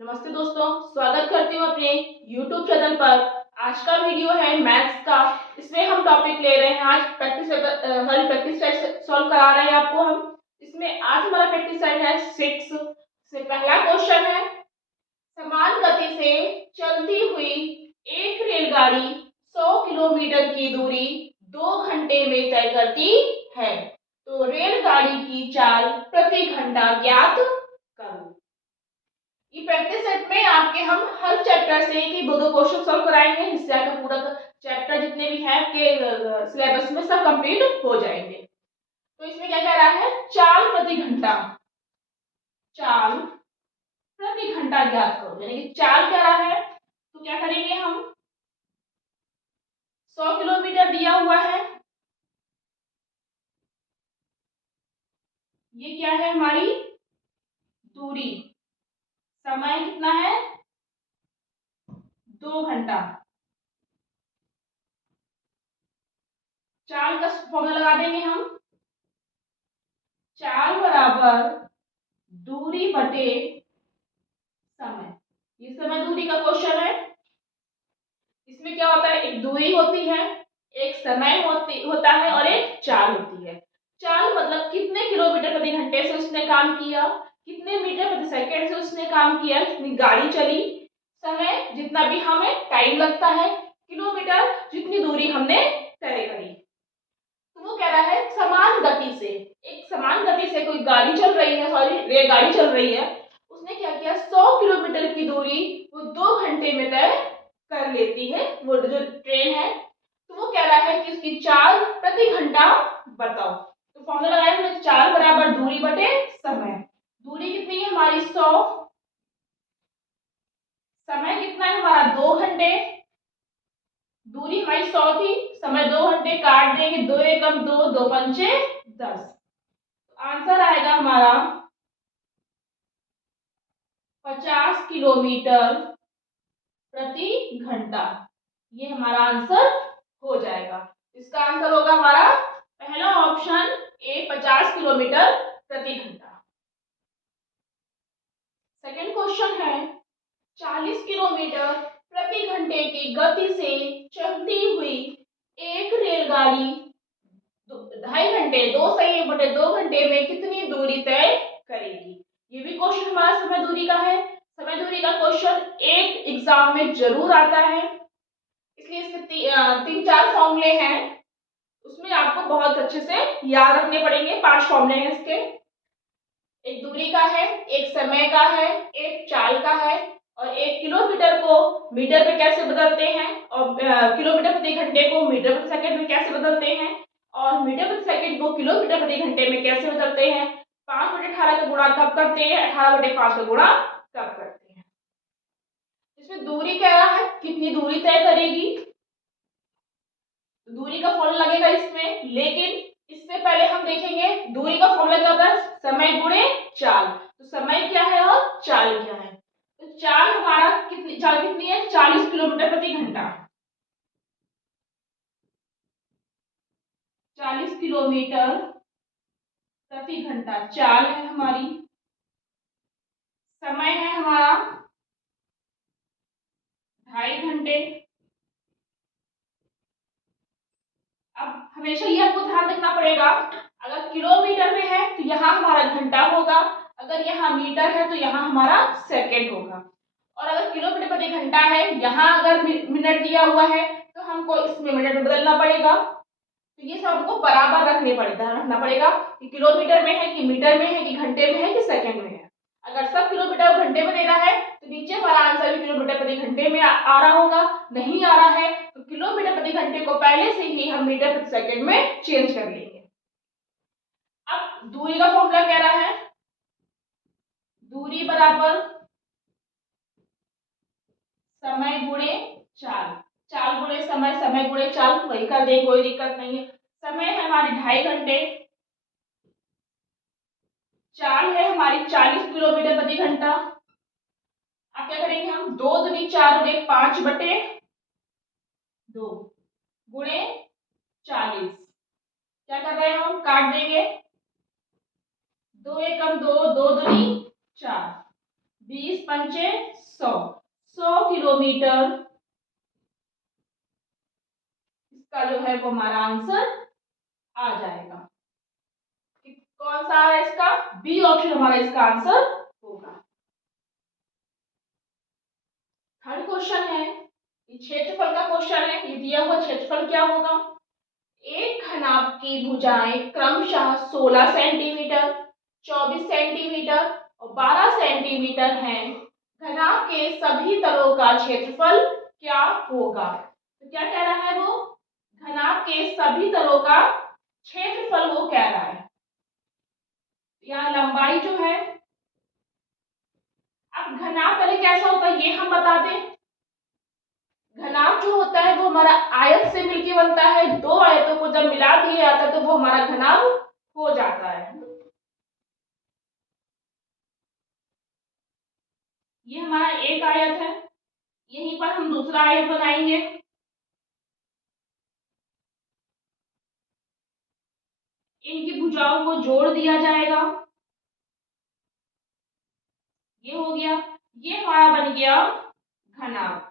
नमस्ते दोस्तों, स्वागत करती हूँ अपने YouTube चैनल पर। आज का वीडियो है मैथ्स का। इसमें हम टॉपिक ले रहे हैं आज प्रैक्टिस सेट सॉल्व करा रहे हैं आपको हम। इसमें आज हमारा प्रैक्टिस सेट है 6 से पहला क्वेश्चन है, समान गति से चलती हुई एक रेलगाड़ी 100 किलोमीटर की दूरी 2 घंटे में तय करती है, तो रेलगाड़ी की चाल प्रति घंटा ज्ञात करो। ये प्रैक्टिस सेट में आपके हम हर चैप्टर से एक ही दो क्वेश्चन सॉल्व कराएंगे, जिससे आपका पूरा चैप्टर जितने भी हैं के सिलेबस में सब कंप्लीट हो जाएंगे। तो इसमें क्या कह रहा है, चाल प्रति घंटा, चाल प्रति घंटा ज्ञात करो। यानी कि चाल कह रहा है तो क्या करेंगे हम, 100 किलोमीटर दिया हुआ है, ये क्या है हमारी दूरी, समय कितना है 2 घंटा। चाल का फॉर्मूला लगा देंगे हम, चाल बराबर दूरी बटे समय। ये समय दूरी का क्वेश्चन है। इसमें क्या होता है, एक दूरी होती है, एक समय होता है और एक चाल होती है। चाल मतलब कितने किलोमीटर प्रति घंटे से उसने काम किया, कितने मीटर प्रति सेकंड से उसने काम किया, कितनी गाड़ी चली। समय जितना भी हमें टाइम लगता है, किलोमीटर जितनी दूरी हमने तय करी। तो वो कह रहा है समान गति से, एक समान गति से कोई गाड़ी चल रही है, सॉरी रेलगाड़ी चल रही है, उसने क्या किया 100 किलोमीटर की दूरी वो 2 घंटे में तय कर लेती है, वो जो ट्रेन है। तो वो कह रहा है कि उसकी चाल प्रति घंटा बताओ। तो फॉर्मूला लगाया हमने, चाल बराबर दूरी बटे समय। दूरी कितनी है हमारी 100, समय कितना है हमारा 2 घंटे। दूरी हमारी 100 थी, समय 2 घंटे, काट देंगे 2 एकम 2, 2 पंचे 10। आंसर आएगा हमारा 50 किलोमीटर प्रति घंटा। ये हमारा आंसर हो जाएगा। इसका आंसर होगा हमारा पहला ऑप्शन ए, 50 किलोमीटर प्रति घंटा। सेकंड क्वेश्चन है, 40 किलोमीटर प्रति घंटे की गति से चलती हुई एक रेलगाड़ी 2.5 घंटे, 2 घंटे में कितनी दूरी तय करेगी। ये भी क्वेश्चन हमारा समय दूरी का है। समय दूरी का क्वेश्चन एक एग्जाम में जरूर आता है, इसलिए इसके 3-4 फॉर्मूले हैं, उसमें आपको बहुत अच्छे से याद रखने पड़ेंगे। 5 फॉर्मूले हैं इसके, एक दूरी का है, एक समय का है, एक चाल का है, और एक किलोमीटर को मीटर पे कैसे बदलते हैं, और किलोमीटर प्रति घंटे को मीटर प्रति सेकंड में कैसे बदलते हैं, और मीटर प्रति सेकंड को किलोमीटर प्रति घंटे में कैसे बदलते हैं। 5/18 का गुणा कब करते हैं, 18/5 का गुणा कब करते हैं। इसमें दूरी कह रहा है कितनी दूरी तय करेगी, दूरी का फॉर्मूला लगेगा इसमें, लेकिन इससे पहले हम देखेंगे दूरी का फॉर्मूला क्या होता है, समय गुणे चाल। तो समय क्या है और चाल क्या है। तो चाल हमारा चाल कितनी है, 40 किलोमीटर प्रति घंटा। 40 किलोमीटर प्रति घंटा चाल है हमारी। समय है हमारा 2.5 घंटे। अब हमेशा ये आपको ध्यान रखना पड़ेगा, अगर किलोमीटर में है तो यहाँ हमारा घंटा होगा, अगर यहाँ मीटर है तो यहाँ हमारा सेकंड होगा, और अगर किलोमीटर प्रति घंटा है, यहाँ अगर मिनट दिया हुआ है तो हमको इसमें मिनट में बदलना पड़ेगा। तो ये सब हमको बराबर रखना पड़ेगा कि किलोमीटर में है कि मीटर में है कि घंटे में है कि सेकंड में है। अगर सब किलोमीटर और घंटे में दे रहा है तो नीचे वाला आंसर भी किलोमीटर प्रति घंटे में आ रहा होगा। नहीं आ रहा है तो किलोमीटर प्रति घंटे को पहले से ही हम मीटर प्रति सेकंड में चेंज कर लेंगे। अब दूरी का फॉर्मूला कह रहा है, दूरी बराबर समय गुणे चाल, चाल गुणे समय, समय गुणे चाल, वही कर दे, कोई दिक्कत नहीं है। समय है हमारी 2.5 घंटे, चाल है हमारी 40 किलोमीटर प्रति घंटा। अब क्या करेंगे हम, 2 दूनी 4 हो गए, 5/2 गुणे 40, क्या कर रहे हैं हम, काट देंगे, 2 एकम 2, 2 दूनी 4, 20 पंचे 100, 100 किलोमीटर इसका जो है वो हमारा आंसर आ जाएगा। कौन सा है इसका? बी ऑप्शन हमारा इसका आंसर होगा। थर्ड क्वेश्चन है, ये क्षेत्रफल का क्वेश्चन है। ये दिया हुआ क्षेत्रफल क्या होगा? एक घनाभ की भुजाएं क्रमशः 16 सेंटीमीटर, 24 सेंटीमीटर और 12 सेंटीमीटर हैं। घनाभ के सभी तलों का क्षेत्रफल क्या होगा? तो क्या कह रहा है वो? घनाभ के सभी तलों का क्षेत्रफल वो कह रहा है। यहाँ लंबाई जो है, अब घनाभ पहले कैसा होता है ये हम बता दें। घनाभ जो होता है वो हमारा आयत से मिलकर बनता है। दो आयतों को जब मिला दिया जाता है तो वो हमारा घनाभ हो जाता है। ये हमारा एक आयत है, यहीं पर हम दूसरा आयत बनाएंगे। इनकी भुजाओं को जोड़ दिया जाएगा। ये हो गया, ये हमारा बन गया घनाभ।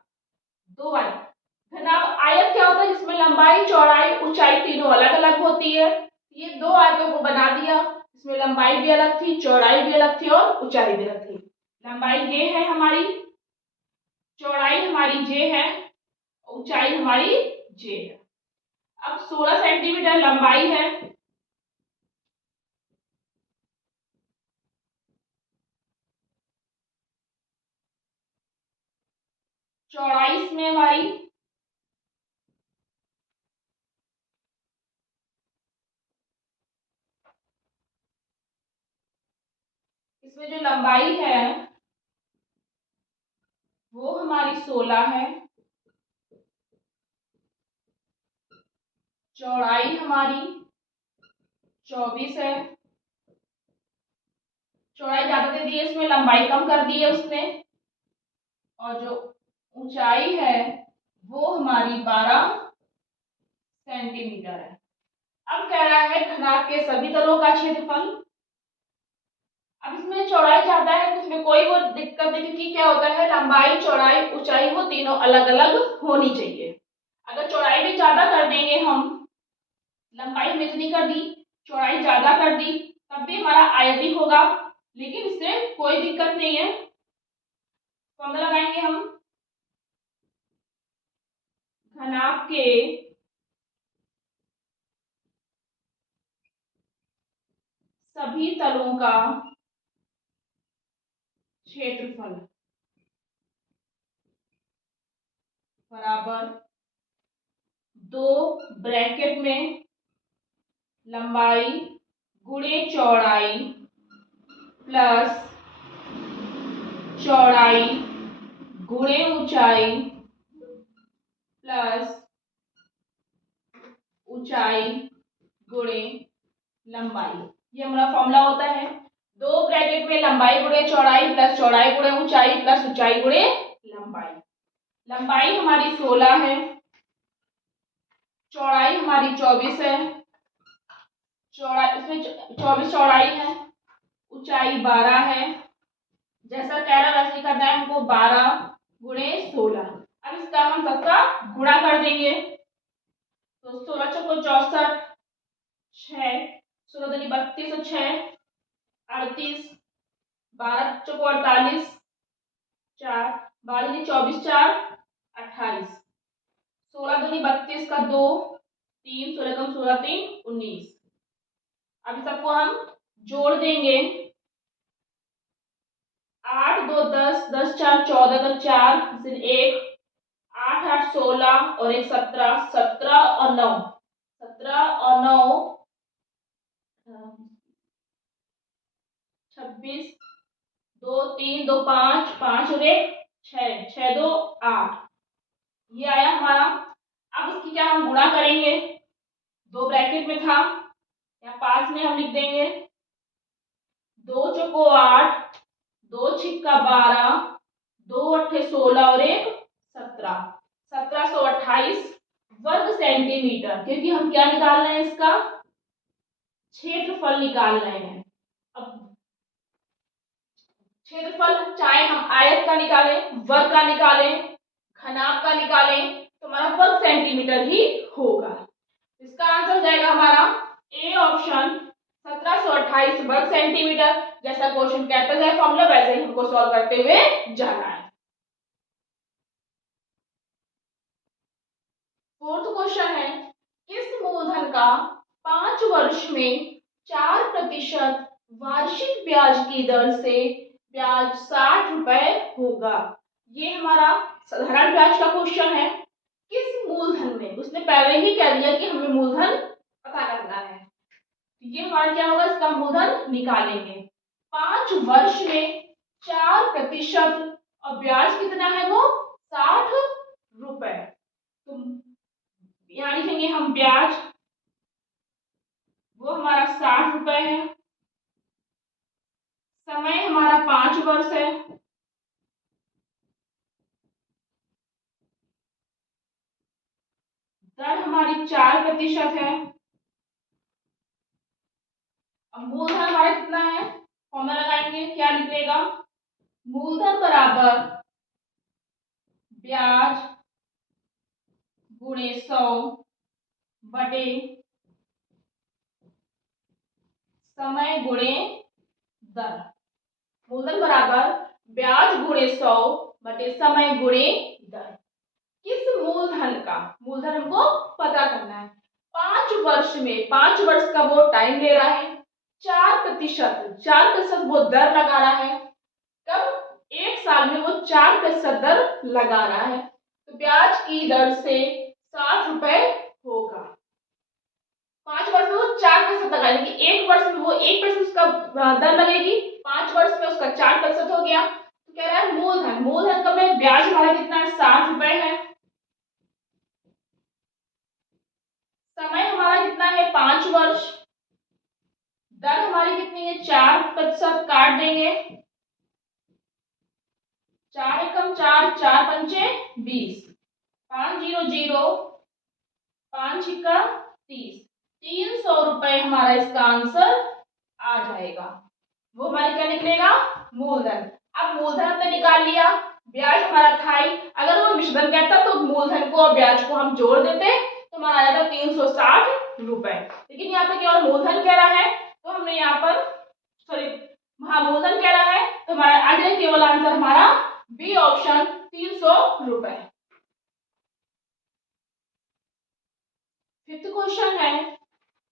दो आयत। घनाभ आयत क्या होता है? जिसमें लंबाई चौड़ाई ऊंचाई तीनों अलग अलग होती है। ये दो आयतों को बना दिया, इसमें लंबाई भी अलग थी, चौड़ाई भी अलग थी और ऊंचाई भी अलग थी। लंबाई ये है हमारी, चौड़ाई हमारी जे है, ऊंचाई हमारी जे है। अब 16 सेंटीमीटर लंबाई है, चौड़ाई इसमें हमारी इसमें जो लंबाई है वो हमारी 16 है, चौड़ाई हमारी 24 है। चौड़ाई ज्यादा दे दी है, इसमें लंबाई कम कर दी है उसने। और जो ऊंचाई है वो हमारी 12 सेंटीमीटर है। अब कह रहा है घनाभ के सभी तलों का क्षेत्रफल। अब इसमें चौड़ाई चाहता है, तो इसमें कोई वो दिक्कत नहीं, क्योंकि क्या होता है लंबाई चौड़ाई ऊंचाई वो तीनों अलग अलग होनी चाहिए। अगर चौड़ाई भी ज्यादा कर देंगे हम, लंबाई में इतनी कर दी, चौड़ाई ज्यादा कर दी, तब भी हमारा आयत ही होगा, लेकिन इससे कोई दिक्कत नहीं है। फॉर्मूला लगाएंगे हम, घनाभ के सभी तलों का क्षेत्रफल बराबर 2 ब्रैकेट में लंबाई गुणे चौड़ाई प्लस चौड़ाई गुणे ऊंचाई प्लस ऊंचाई गुणे लंबाई। ये हमारा फॉर्मूला होता है। 2 ब्रैकेट में लंबाई गुणे चौड़ाई प्लस चौड़ाई गुणे ऊंचाई प्लस ऊंचाई गुणे लंबाई। लंबाई हमारी 16 है, चौड़ाई हमारी 24 है, चौड़ाई इसमें 24 चौड़ाई है, ऊंचाई 12 है। जैसा कह रहा वैसे ही करना है हमको, 12 गुणे 16। अब इसका हम सबका गुणा कर देंगे, तो 16 चौको 64, 6 16 दूनी 32 और 6 38, 12 चौको 48, 4 12 दूनी 24, 4 28, 16 दूनी 32 का 2 3 16 कम 16 3 19। अब सबको हम जोड़ देंगे, 8 2 10 10 4 14 का 4 फिर 1 8 8 16 और 1 17 17 और 9 17 और 9 26 2 3 2 5 5 और 1 6 6 2 8। ये आया हमारा। अब इसकी क्या हम गुणा करेंगे, 2 ब्रैकेट में था या पास में हम लिख देंगे, 2 चौको 8 2 छिक्का 12 2 अट्ठे 16 और 1 17 1728 वर्ग सेंटीमीटर, क्योंकि हम क्या निकाल रहे हैं इसका क्षेत्रफल निकाल रहे हैं। अब क्षेत्रफल चाहे हम आयत का निकालें, वर्ग का निकालें, घनाभ का निकालें, तो हमारा वर्ग सेंटीमीटर ही होगा। इसका आंसर हो जाएगा हमारा ए ऑप्शन 1728 वर्ग सेंटीमीटर। जैसा क्वेश्चन कहता है फॉर्मूला वैसे ही हमको सॉल्व करते हुए जाना है। फोर्थ क्वेश्चन है, किस मूलधन का 5 वर्ष में 4% वार्षिक ब्याज की दर से ब्याज 60 रुपए होगा। ये हमारा साधारण ब्याज का क्वेश्चन है। किस मूलधन में, उसने पहले ही कह दिया कि हमें मूलधन पता करना है। ये हमारा क्या होगा, इसका मूलधन निकालेंगे। 5 वर्ष में 4% और ब्याज कितना है वो 60 रुपए। तो यहाँ लिखेंगे हम ब्याज, वो हमारा 60 रुपए है। समय हमारा 5 वर्ष है। दर हमारी 4% है। अब मूलधन हमारा कितना है, फॉर्मूला लगाएंगे, क्या निकलेगा, मूलधन बराबर ब्याज गुणे 100 बटे समय गुणे दर। मूलधन बराबर ब्याज गुणे 100 बटे समय गुणे दर। किस मूलधन का, मूलधन हमको पता करना है। 5 वर्ष में, 5 वर्ष का वो टाइम ले रहा है। 4% वो दर लगा रहा है। कब, 1 साल में वो 4% दर लगा रहा है। तो ब्याज की दर से 60 रुपए होगा। 5 वर्ष में वो 4% लगा, यानी कि 1 वर्ष में वो 1% उसका दर लगेगी, 5 वर्ष में उसका 4% हो गया। तो कह रहा है मूलधन, मूलधन का में ब्याज हमारा कितना है, 60 रुपए है। समय हमारा कितना है, 5 वर्ष। दर हमारी कितनी है, 4%, काट देंगे, 4 एकम 4, 4 पंचे 20, 5 जीरो जीरो, 5 छिक्का 30, 300 रुपए हमारा इसका आंसर आ जाएगा। वो हमारे क्या निकलेगा, मूलधन। अब मूलधन हमने निकाल लिया, ब्याज हमारा था ही। अगर वो मिश्रण कहता तो मूलधन को और ब्याज को हम जोड़ देते तो हमारा आ जाता 360 रुपए। लेकिन यहाँ पे केवल मूलधन कह रहा है, तो हमने यहाँ पर सॉरी हाँ मूलधन कह रहा है, तो हमारा आ जाएगा केवल आंसर हमारा बी ऑप्शन 300 रुपए। फिफ्थ क्वेश्चन है,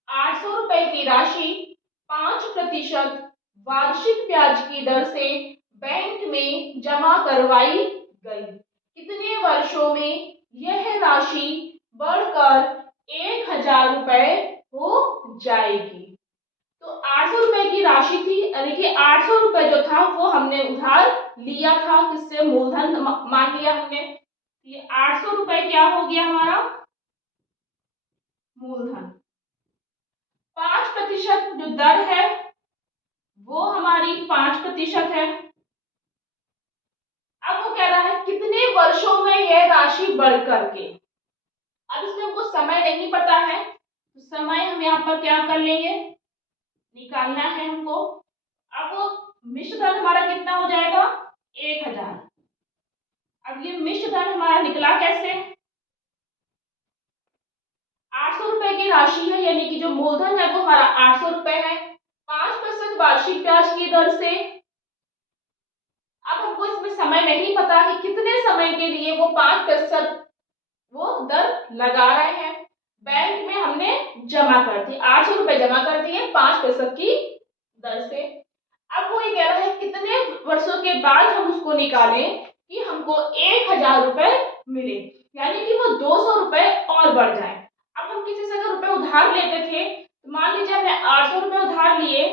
800 रुपए की राशि 5% वार्षिक ब्याज की दर से बैंक में जमा करवाई गई। कितने वर्षों में यह राशि बढ़कर 1000 रुपए हो जाएगी। तो 800 रुपए की राशि थी, यानी कि 800 रुपए जो था वो हमने उधार लिया था, किससे, मूलधन मान लिया हमने। ये 800 रुपए क्या हो गया हमारा मूलधन। 5% जो दर है वो हमारी 5% है। अब वो कह रहा है कितने वर्षों में यह राशि बढ़ करके। अब इसमें हमको समय नहीं पता है, तो समय हम यहाँ पर क्या कर लेंगे, निकालना है हमको। अब वो मिश्र धन हमारा कितना हो जाएगा, 1000। अब ये मिश्र धन हमारा निकला कैसे, 800 रुपए की राशि है, यानी कि जो मूलधन है वो हमारा 800 रुपए है। 5% वार्षिक ब्याज की दर से। अब हमको इसमें समय नहीं पता है कितने समय के लिए वो 5% वो दर लगा रहे हैं। बैंक में हमने जमा कर दी, 800 रुपए जमा कर दिए 5% की दर से। अब वो ये कह रहा है कितने वर्षों के बाद हम उसको निकालें कि हमको 1000 रुपए मिले, यानी कि वो 200 रुपए और बढ़ जाए। अब हम किसी से अगर रुपए उधार लेते थे, तो मान लीजिए हमने 800 रुपए उधार लिए,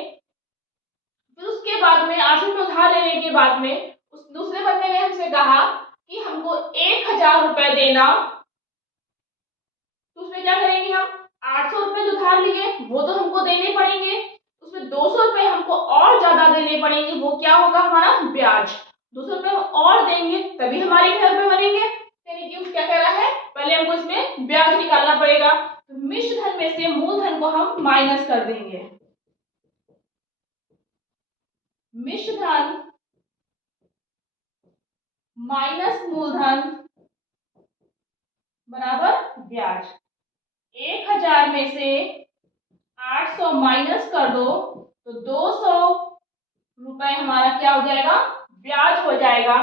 फिर उसके बाद में 800 रुपए उधार लेने के बाद में उस दूसरे बंदे ने हमसे कहा कि हमको 1000 रुपए देना। तो उसमें क्या करेंगे हम, 800 रुपए जो उधार लिए वो तो हमको देने पड़ेंगे, उसमें 200 रुपए हमको और ज्यादा देने पड़ेंगे, वो क्या होगा हमारा ब्याज। 200 रुपए और देंगे तभी हमारे घर में बनेंगे। यानी कि क्या कह रहा है, पहले हमको इसमें ब्याज निकालना पड़ेगा। तो मिश्र धन में से मूलधन को हम माइनस कर देंगे। मिश्र धन माइनस मूलधन बराबर ब्याज। 1000 में से 800 माइनस कर दो तो 200 रुपए हमारा क्या हो जाएगा, ब्याज हो जाएगा।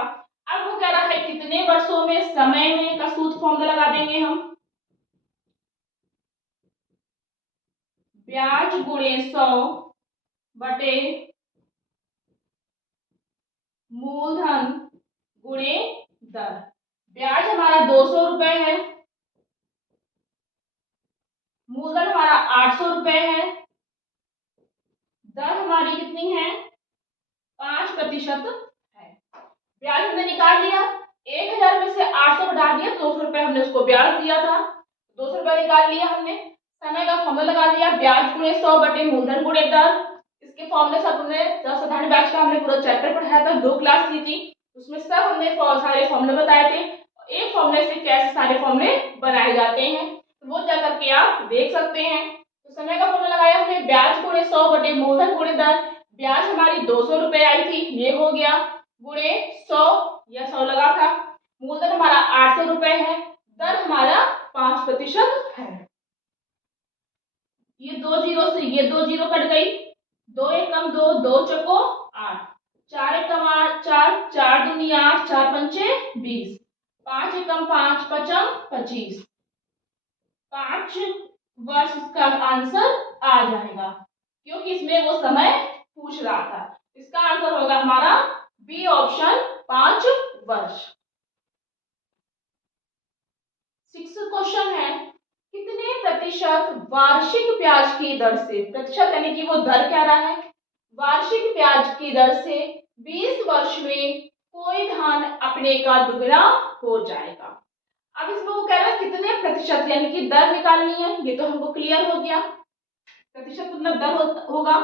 अब वो कह रहा है कितने वर्षों में, समय में का सूत्र फॉर्मूला लगा देंगे हम, ब्याज गुणे 100 बटे मूलधन गुणे दर। ब्याज हमारा 200 रुपए है, मूलधन हमारा 800 रुपए है, दर हमारी कितनी है, 5% है। ब्याज हमने निकाल लिया, 1000 में से 800 घटा दिया, 200 रुपए हमने उसको ब्याज दिया था, 200 रुपए निकाल लिया हमने। समय का फॉर्मूला लगा दिया, ब्याज गुणे 100 बटे मूलधन गुणे दर। इसके फॉर्मूले सब हमने साधारण ब्याज का हमने पूरा चैप्टर पढ़ाया था, 2 क्लास ली थी, उसमें सब हमने सारे फॉर्मूले बताए थे। एक फॉर्मूले से कैसे सारे फॉर्मूले बनाए जाते हैं तो वो जा करके आप देख सकते हैं। तो समय का फॉर्मूला लगाया हमने, ब्याज गुणे 100 बटे मूलधन गुणे दर। ब्याज हमारी 200 रुपए आई थी, ये हो गया, गुणे 100 या 100 लगा था, मूलधन हमारा 800 रुपए है, दर हमारा 5% है। ये 2 जीरो से ये 2 जीरो कट गई, 2 एकम 2, 2 चौको 8, 4 एकम 8, 4, 4 दूनी 8, 4 पंचे 20, 5 एकम 5, पचम 25, 5 वर्ष इसका आंसर आ जाएगा, क्योंकि इसमें वो समय पूछ रहा था। इसका आंसर होगा हमारा बी ऑप्शन, 5 वर्ष। 6 क्वेश्चन है, कितने प्रतिशत वार्षिक ब्याज की दर से, प्रतिशत यानी कि वो दर क्या रहा है, वार्षिक ब्याज की दर से 20 वर्ष में कोई धन अपने का दुगना हो जाएगा। अब इसमें वो कह रहा है कितने प्रतिशत यानी कि दर निकालनी है, ये तो हमको क्लियर हो गया, प्रतिशत मतलब दर होगा।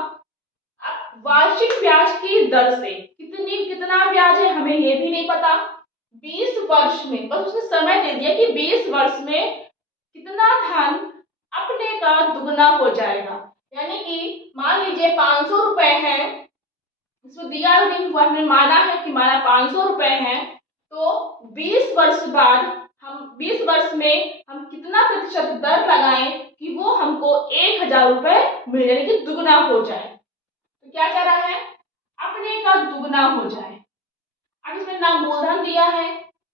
अब वार्षिक ब्याज की दर से कितना ब्याज है हमें ये भी नहीं पता, 20 वर्ष में, बस उसने समय दे दिया कि 20 वर्ष में कितना धन अपने का दुगना हो जाएगा। यानी कि मान लीजिए 500 रुपए है, इसमें दिया नहीं हुआ, हमने माना है कि हमारा 500 रुपए है, तो 20 वर्ष बाद हम 20 वर्ष में हम कितना प्रतिशत दर लगाएं कि वो हमको 1000 रुपए मिले, यानी कि दुगना हो जाए। तो क्या कह रहा है, अपने का दुगना हो जाए। अब इसमें ना मूलधन दिया है,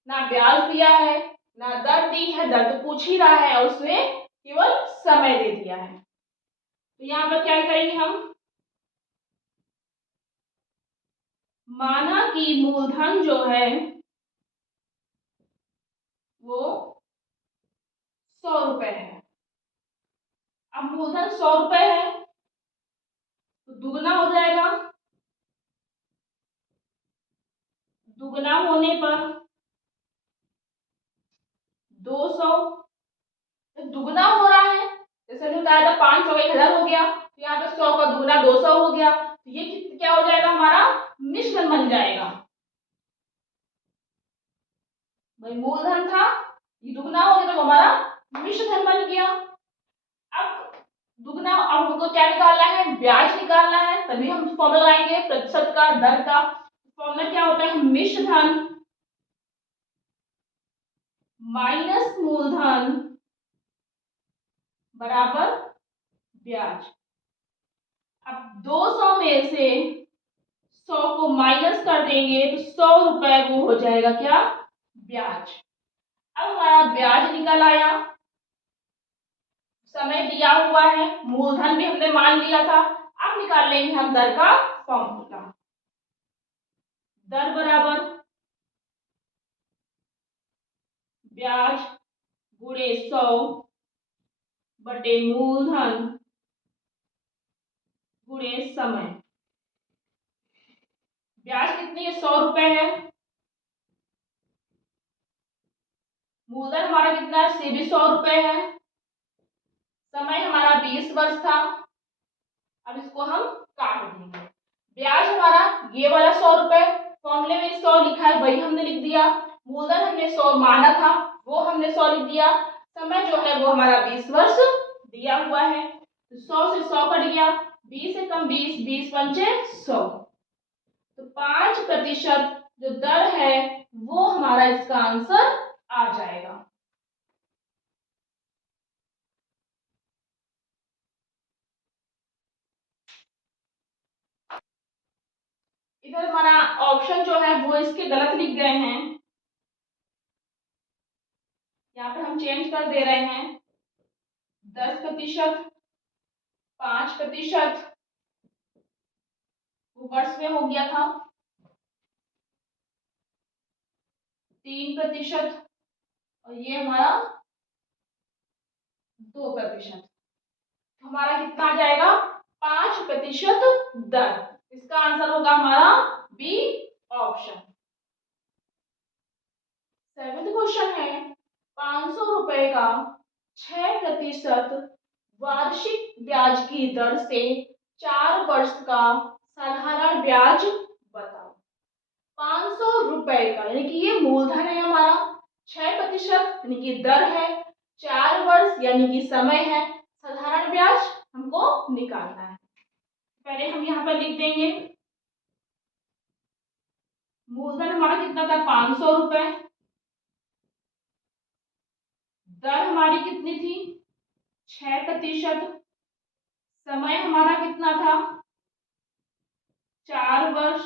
ना ब्याज दिया है, ना दर दी है, दर तो पूछ ही रहा है और उसने केवल समय दे दिया है। तो यहाँ पर क्या करेंगे हम, माना कि मूलधन जो है वो 100 रुपए है। अब मूलधन 100 रुपए है तो दुगना हो जाएगा, दुगना होने पर 200, दुगना हो रहा है, जैसे हमने बताया था 500 1000 हो गया, तो यहाँ पे 100 का दुगना 200 हो गया, तो ये क्या हो जाएगा, हमारा मिश्रण बन जाएगा। भाई मूलधन था, ये दुगना हो गया तो हमारा मिश्रण बन गया। अब दुगना, अब हमको क्या निकालना है, ब्याज निकालना है, तभी हम फॉर्मूला लगाएंगे प्रतिशत का, दर का। फॉर्मूला क्या होता है, मिश्र धन माइनस मूलधन बराबर ब्याज। अब 200 में से 100 को माइनस कर देंगे तो 100 रुपए वो हो जाएगा क्या, ब्याज। अब हमारा ब्याज निकल आया, समय दिया हुआ है, मूलधन भी हमने मान लिया था। अब निकाल लेंगे हम दर का फॉर्मूला, दर बराबर ब्याज गुणे 100 बटे मूलधन गुणे समय। ब्याज कितनी है, 100 रुपए है, मूलधन हमारा कितना है, से भी 100 रुपए है, समय हमारा 20 वर्ष था। अब इसको हम काट देंगे, ब्याज हमारा ये वाला 100 रुपए, फॉर्मूले में 100 लिखा है वही हमने लिख दिया, मूलधन हमने 100 माना था वो हमने 100 लिख दिया, समय जो है वो हमारा 20 वर्ष दिया हुआ है, तो 100 से 100 कट गया, 20 से कम 20, 20 पंचे 100, तो 5% जो दर है वो हमारा इसका आंसर आ जाएगा। इधर हमारा ऑप्शन जो है वो इसके गलत लिख गए हैं, यहाँ पे हम चेंज कर दे रहे हैं। 10%, 5% वो वर्ष में हो गया था, 3% और ये हमारा 2%। हमारा कितना आ जाएगा? 5% दर। इसका आंसर होगा हमारा बी ऑप्शन। 7वां क्वेश्चन है, 500 रुपए का 6% वार्षिक ब्याज की दर से 4 वर्ष का साधारण ब्याज बताओ। 500 रुपए का यानी कि ये मूलधन है हमारा, 6% यानी कि दर है, 4 वर्ष यानी कि समय है, साधारण ब्याज हमको निकालना है। पहले हम यहाँ पर लिख देंगे, मूलधन हमारा कितना था? 500 रुपए। दर हमारी कितनी थी? 6%। समय हमारा कितना था? 4 वर्ष।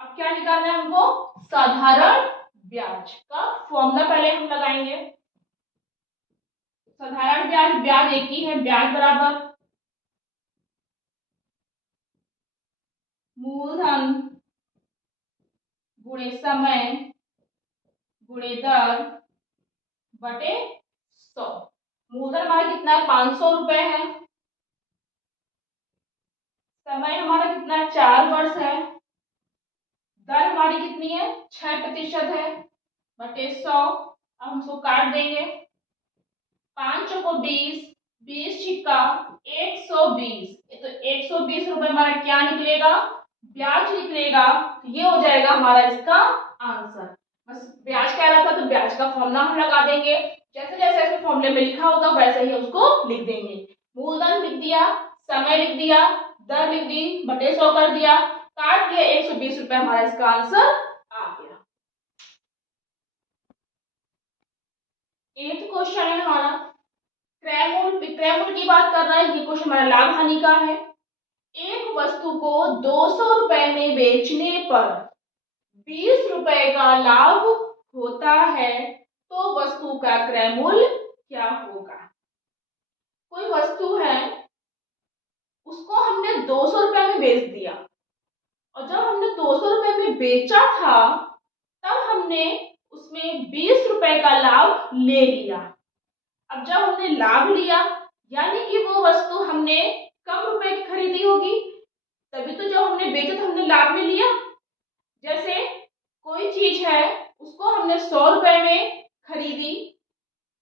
अब क्या निकालना है हमको? साधारण ब्याज का फॉर्मूला पहले हम लगाएंगे। साधारण ब्याज, ब्याज एक ही है, ब्याज बराबर मूलधन गुणे समय गुणे दर बटे 100। मूलधन हमारा कितना है? 500 रुपए है। समय हमारा कितना है? 4 वर्ष है। दर हमारी कितनी है? 6% है, बटे 100। अब हम इसको काट देंगे। 5 चौको 20, 20 छिक्का 120। तो 120 रुपए हमारा क्या निकलेगा? ब्याज निकलेगा। तो ये हो जाएगा हमारा इसका आंसर। बस ब्याज कह रहा था तो ब्याज का फॉर्मूला हम लगा देंगे। जैसे जैसे इसमें फॉर्मूले में लिखा होगा वैसे ही उसको लिख देंगे। मूलधन लिख दिया, समय लिख दिया, दर लिख दी, बटे 100 कर दिया, काट दिया, 120 रुपए हमारा इसका आंसर आ गया। 8वां क्वेश्चन है हमारा, क्रय मूल्य विक्रय मूल्य की बात कर रहा है। ये क्वेश्चन हमारा लाभ हानि का है। एक वस्तु को 200 रुपए में बेचने पर 20 रुपए का लाभ होता है तो वस्तु का क्रय मूल्य क्या होगा? कोई वस्तु है, उसको हमने 200 रुपए में बेच दिया और जब हमने 200 रुपए में बेचा था तब हमने उसमें 20 रुपए का लाभ ले लिया। अब जब हमने लाभ लिया यानी कि वो वस्तु हमने कम रुपए की खरीदी होगी, तभी तो जब हमने बेचा तो हमने लाभ में लिया। जैसे कोई चीज है, उसको हमने 100 रुपए में खरीदी,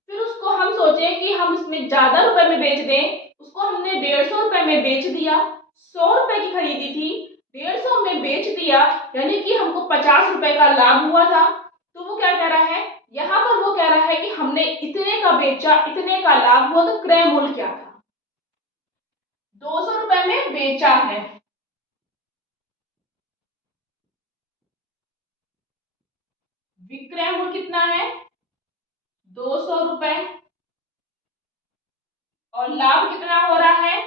फिर उसको हम सोचे कि हम इसमें ज्यादा रुपए में बेच दें, उसको हमने 150 रुपए में बेच दिया। 100 रुपए की खरीदी थी, 150 में बेच दिया, यानी कि हमको 50 रुपए का लाभ हुआ था। तो वो क्या कह रहा है यहाँ पर? वो कह रहा है कि हमने इतने का बेचा, इतने का लाभ हुआ, तो क्रय मूल्य क्या था? 200 रुपए में बेचा है, विक्रय मूल्य कितना है? 200 रुपए, और लाभ कितना हो रहा है?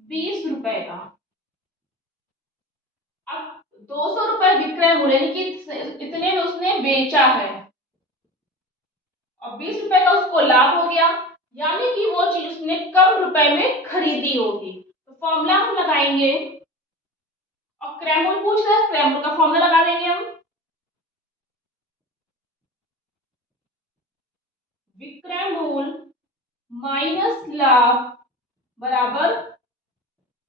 20 रुपए का। अब 200 रुपए विक्रय मूल्य यानी कि इतने में उसने बेचा है और 20 रुपए का उसको लाभ हो गया, यानी कि वो चीज उसने कम रुपए में खरीदी होगी। तो फॉर्मूला हम लगाएंगे, और क्रय मूल्य पूछ रहा है, क्रय मूल्य का फॉर्मूला लगा देंगे हम। विक्रय मूल्य माइनस लाभ बराबर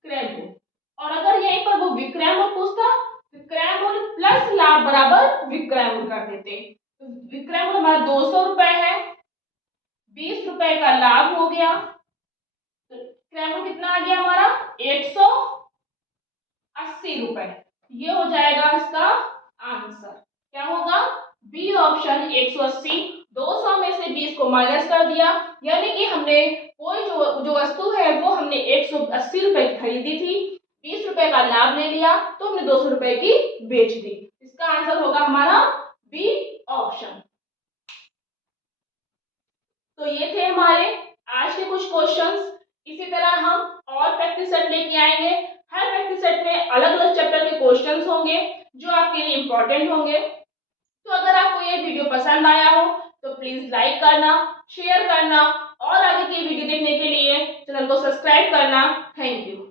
क्रय मूल्य। और अगर यहीं पर वो विक्रय मूल्य पूछता, विक्रय मूल्य प्लस लाभ बराबर विक्रय मूल्य कर देते। तो विक्रय मूल्य हमारा 200 रुपए है, 20 रुपए का लाभ हो गया, तो क्रय मूल्य कितना आ गया हमारा? 180 रुपए। ये हो जाएगा इसका आंसर। क्या होगा? B option 180। 200 में से 20 को माइनस कर दिया, यानी कि हमने कोई जो वस्तु है वो हमने 180 रुपए की खरीदी थी, 20 रुपए का लाभ ले लिया तो हमने 200 रुपए की बेच दी। इसका आंसर होगा हमारा बी ऑप्शन। तो ये थे हमारे आज के कुछ क्वेश्चंस। इसी तरह हम और प्रैक्टिस सेट लेके आएंगे। हर प्रैक्टिस सेट में अलग अलग चैप्टर के क्वेश्चंस होंगे जो आपके लिए इंपॉर्टेंट होंगे। तो अगर आपको ये वीडियो पसंद आया हो तो प्लीज लाइक करना, शेयर करना और आगे की वीडियो देखने के लिए चैनल को सब्सक्राइब करना। Thank you.